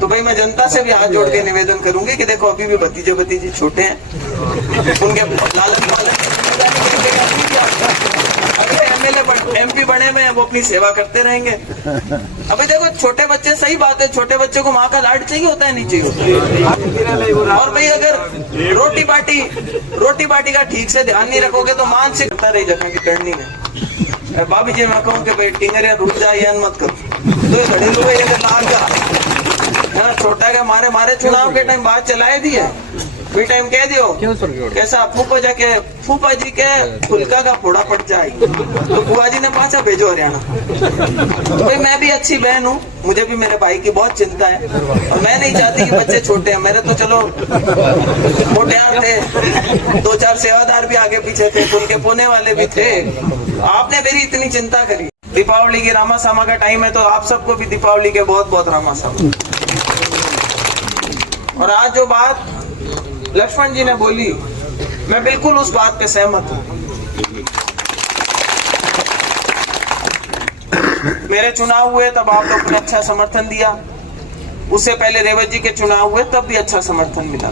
तो भाई मैं जनता से भी हाथ जोड़ के निवेदन करूंगी कि देखो अभी भी भतीजे भतीजी छोटे हैं, उनके लालच एमपी बने में वो अपनी सेवा करते रहेंगे। अभी देखो छोटे बच्चे, सही बात है, छोटे बच्चे को माँ का लाड चाहिए होता है, नहीं चाहिए होता है। और भाई अगर रोटी बाटी का ठीक से ध्यान नहीं रखोगे तो मानसिक रही जगह की करनी है। भाभी जी मैं कहूँ कि भाई टिंगरिया रुक जाए मत करो, तो घरेलू लाल का छोटा का मारे चुनाव के टाइम बात चलाए दी है, कोई टाइम कह दियो कैसा फूफा जी के फुलका का फोड़ा पड़ जाए, तो बुआ जी ने पाछा भेजो हरियाणा। तो भाई मैं भी अच्छी बहन हूँ, मुझे भी मेरे भाई की बहुत चिंता है, और मैं नहीं चाहती कि बच्चे छोटे हैं। मेरे तो चलो मोटियार थे, 2-4 सेवादार भी आगे पीछे थे, फुल के पोने वाले भी थे। आपने मेरी इतनी चिंता करी। दीपावली की रामा सामा का टाइम है, तो आप सबको भी दीपावली के बहुत बहुत रामा सामा। और आज जो बात लक्ष्मण जी ने बोली, मैं बिल्कुल उस बात पे सहमत हूं। मेरे चुनाव हुए तब आप लोगों ने अच्छा समर्थन दिया, उससे पहले रेवत जी के चुनाव हुए तब भी अच्छा समर्थन मिला,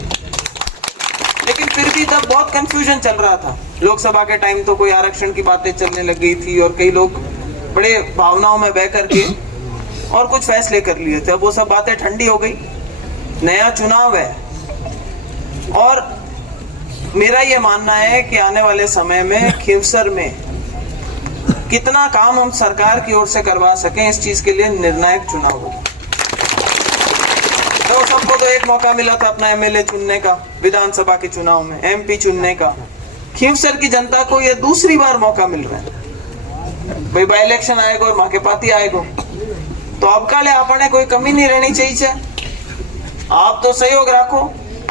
लेकिन फिर भी तब बहुत कंफ्यूजन चल रहा था। लोकसभा के टाइम तो कोई आरक्षण की बातें चलने लग गई थी, और कई लोग बड़े भावनाओं में बह करके और कुछ फैसले कर लिए थे। अब वो सब बातें ठंडी हो गई, नया चुनाव है, और मेरा ये मानना है कि आने वाले समय में खींवसर में कितना काम हम सरकार की ओर से करवा सकें, इस चीज के लिए निर्णायक चुनाव होगा। तो सबको तो एक मौका मिला था अपना एमएलए चुनने का विधानसभा के चुनाव में, एमपी चुनने का। खींवसर की जनता को यह दूसरी बार मौका मिल रहा है। भाई बाई इलेक्शन आएगा और माँ के पाती आएगा, तो अब काले अपने कोई कमी नहीं रहनी चाहिए। आप तो सहयोग रखो,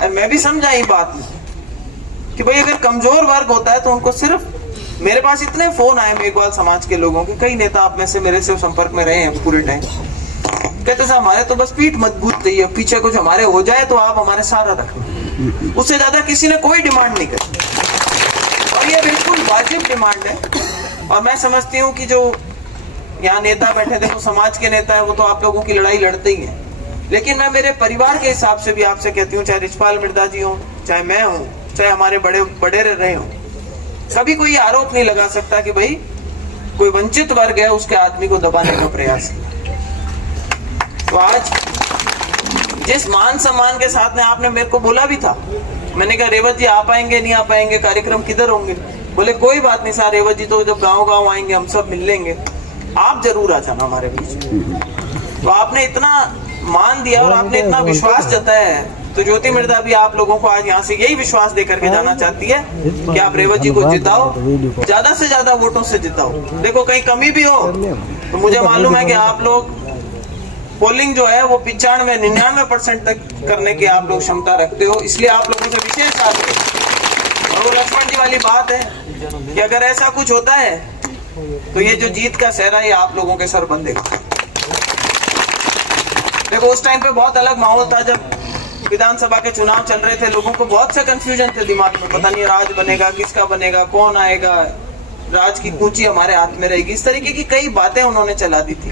और मैं भी समझा ये बात कि भाई अगर कमजोर वर्ग होता है तो उनको सिर्फ, मेरे पास इतने फोन आए मेघवाल समाज के लोगों के, कई नेता आप में से मेरे से संपर्क में रहे हैं पूरे टाइम, कहते हैं हमारे तो बस पीठ मजबूत चाहिए, पीछे कुछ हमारे हो जाए तो आप हमारे सारा रखना, उससे ज्यादा किसी ने कोई डिमांड नहीं करी। और ये बिल्कुल वाजिब डिमांड है। और मैं समझती हूँ कि जो यहाँ नेता बैठे देखो समाज के नेता है, वो तो आप लोगों की लड़ाई लड़ते ही है, लेकिन मैं मेरे परिवार के हिसाब से भी आपसे कहती हूँ, चाहे रिचपाल मिर्दा जी हो, चाहे मैं हूँ, चाहे हमारे बड़े रहे हो, कभी कोई आरोप नहीं लगा सकता कि भाई कोई वंचित वर्ग है उसके आदमी को दबाने का प्रयास है। तो आज जिस मान सम्मान के साथ में आपने मेरे को बोला भी था, मैंने कहा रेवत जी आ पाएंगे नहीं आ पाएंगे, कार्यक्रम किधर होंगे? बोले कोई बात नहीं सर, रेवत जी तो जब गाँव आएंगे हम सब मिल लेंगे, आप जरूर आ जाना हमारे बीच। तो आपने इतना मान दिया और आपने इतना विश्वास जताया है, तो ज्योति मिर्दा भी आप लोगों को आज यहाँ से यही विश्वास देकर के जाना चाहती है कि आप रेवत जी को जिताओ, ज्यादा से ज्यादा वोटों से जिताओ। देखो कहीं कमी भी हो तो मुझे मालूम है कि आप लोग पोलिंग जो है वो 95-99% तक करने की आप लोग क्षमता रखते हो, इसलिए आप लोगों से विशेष आग्रह। और वो लक्ष्मण जी वाली बात है कि अगर ऐसा कुछ होता है तो ये जो जीत का सहरा ये आप लोगों के सर बंधेगा। देखो उस टाइम पे बहुत अलग माहौल था, जब विधानसभा के चुनाव चल रहे थे, लोगों को बहुत से कंफ्यूजन थे दिमाग में, पता नहीं राज बनेगा किसका बनेगा, कौन आएगा, राज की कुंजी हमारे हाथ में रहेगी, इस तरीके की कई बातें उन्होंने चला दी थी।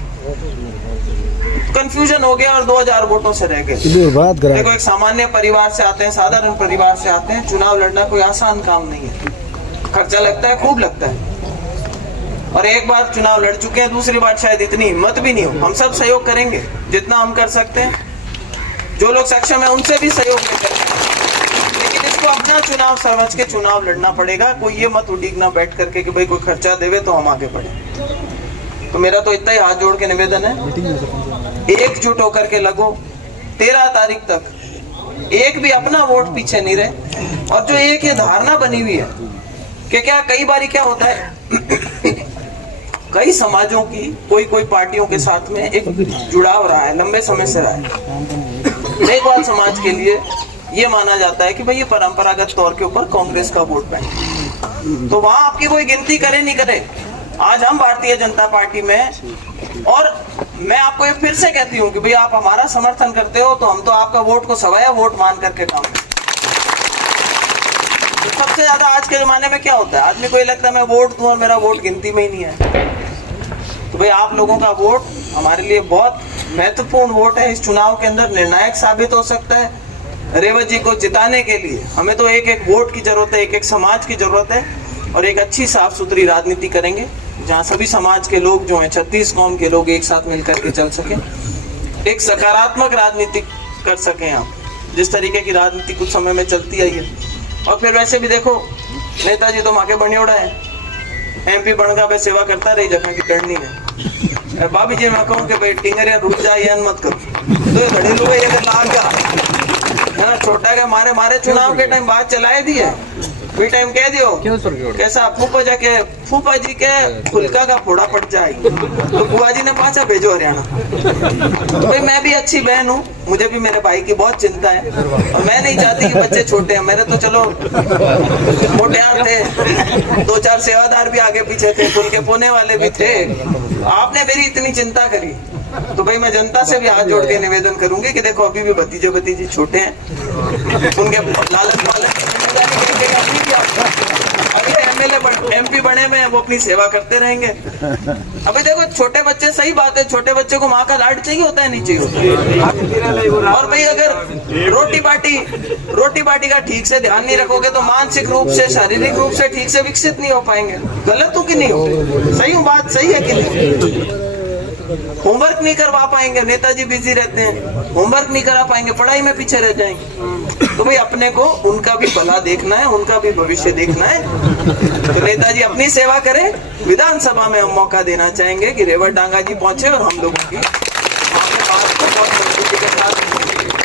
कंफ्यूजन हो गया और 2000 वोटों से रह गए। देखो एक सामान्य परिवार से आते हैं, साधारण परिवार से आते हैं, चुनाव लड़ना कोई आसान काम नहीं है, खर्चा लगता है, खूब लगता है। और एक बार चुनाव लड़ चुके हैं, दूसरी बार शायद इतनी हिम्मत भी नहीं हो। हम सब सहयोग करेंगे जितना हम कर सकते हैं, जो लोग सक्षम है उनसे भी सहयोग लेकर, लेकिन इसको अपना चुनाव समझ के चुनाव लड़ना पड़ेगा। कोई ये मत उड़ीगना बैठ करके कि भाई कोई खर्चा देवे तो हम आगे बढ़े। तो मेरा तो इतना ही हाथ जोड़ के निवेदन है, एकजुट होकर के लगो। 13 तारीख तक एक भी अपना वोट पीछे नहीं रहे। और जो एक ये धारणा बनी हुई है कि क्या कई बार क्या होता है कई समाजों की कोई पार्टियों के साथ में एक जुड़ाव रहा है, लंबे समय से रहा है। मेघवाल समाज के लिए ये माना जाता है कि भाई ये परंपरागत तौर के ऊपर कांग्रेस का वोट बैंक, तो वहां आपकी कोई गिनती करे नहीं करे। आज हम भारतीय जनता पार्टी में, और मैं आपको ये फिर से कहती हूँ कि भाई आप हमारा समर्थन करते हो तो हम तो आपका वोट को सवाया वोट मान करके काम करते। तो सबसे ज्यादा आज के जमाने में क्या होता है, आदमी को ये लगता है मैं वोट दूं और मेरा वोट गिनती में ही नहीं है। तो भाई आप लोगों का वोट हमारे लिए बहुत महत्वपूर्ण वोट है, इस चुनाव के अंदर निर्णायक साबित हो सकता है। रेवत जी को जिताने के लिए हमें तो एक एक वोट की जरूरत है, एक एक समाज की जरूरत है, और एक अच्छी साफ सुथरी राजनीति करेंगे जहां सभी समाज के लोग जो हैं, 36 कौम के लोग एक साथ मिलकर के चल सके, एक सकारात्मक राजनीति कर सकें आप, जिस तरीके की राजनीति कुछ समय में चलती आई है। और फिर वैसे भी देखो, नेताजी तो माँ के बनियोड़ा है, MP बनगा बे सेवा करता रही जगह की करनी है। भाभी जी मैं कहूँ कि भाई टिंगरिया रुक जाए मत करो, तो घड़ी लोग ये लाग जा है ना, छोटा का मारे मारे चुनाव के टाइम बात चलाए दी है, कोई टाइम कह दियो कैसा फूफा जी के फुलका का फोड़ा पड़ जाए, तो बुआ जी ने पाछा भेजो हरियाणा। तो भाई मैं भी अच्छी बहन हूँ, मुझे भी मेरे भाई की बहुत चिंता है, और मैं नहीं चाहती कि बच्चे छोटे हैं, मेरे तो चलो मोटियार थे, 2-4 सेवादार भी आगे पीछे थे, फुल के पोने वाले भी थे, आपने मेरी इतनी चिंता करी, तो भाई मैं जनता से भी हाथ जोड़ के निवेदन करूंगी कि देखो अभी भी भतीजे भतीजी छोटे हैं, उनके लालच वालच अभी MLA MP बने हुए हैं, वो अपनी सेवा करते रहेंगे। अभी देखो छोटे बच्चे, सही बात है, छोटे बच्चे को माँ का लाड चाहिए होता है, नहीं चाहिए होता। और भाई अगर रोटी बाटी का ठीक से ध्यान नहीं रखोगे तो मानसिक रूप से, शारीरिक रूप से ठीक से विकसित नहीं हो पाएंगे। गलत हो कि नहीं हो, सही हूँ, बात सही है कि नहीं। होमवर्क नहीं करवा पाएंगे, नेताजी बिजी रहते हैं, होमवर्क नहीं करा पाएंगे, पढ़ाई में पीछे रह जाएंगे। तो भाई अपने को उनका भी भला देखना है, उनका भी भविष्य देखना है, तो नेताजी अपनी सेवा करें। विधानसभा में हम मौका देना चाहेंगे कि रेवत डांगा जी पहुंचे और हम लोगों की बात को बहुत मजबूती के साथ,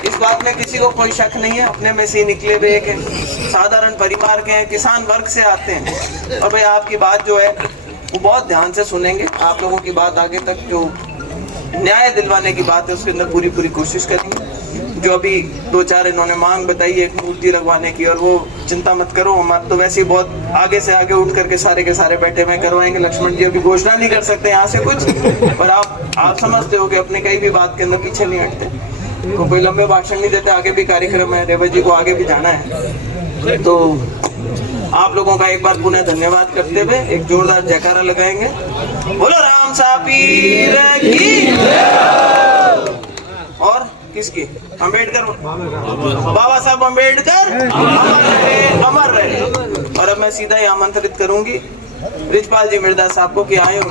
इस बात में किसी को कोई शक नहीं है, अपने में से निकले हुए एक साधारण परिवार के हैं, किसान वर्ग से आते हैं, और भाई आपकी बात जो है वो बहुत ध्यान से सुनेंगे। आप लोगों की बात आगे तक जो न्याय दिलवाने की बात है उसके अंदर पूरी कोशिश करेंगे। जो अभी 2-4 इन्होंने मांग बताई है एक मूर्ति लगवाने की, और वो चिंता मत करो, हमारे तो वैसे ही बहुत आगे से आगे उठ करके सारे के सारे बैठे हुए करवाएंगे। लक्ष्मण जी अभी घोषणा नहीं कर सकते यहाँ से कुछ, पर आप समझते हो कि अपने कई भी बात के अंदर पीछे नहीं हटते, तो कोई लंबे भाषण नहीं देते, आगे भी कार्यक्रम है, रेवत जी को आगे भी जाना है। तो आप लोगों का एक बार पुनः धन्यवाद करते हुए एक जोरदार जयकारा लगाएंगे। बोलो राम सापीर की, और किसकी? अम्बेडकर, बाबा साहब अम्बेडकर अमर रहे। और अब मैं सीधा ही आमंत्रित करूंगी रिजपाल जी मिर्दा साहब को कि आए और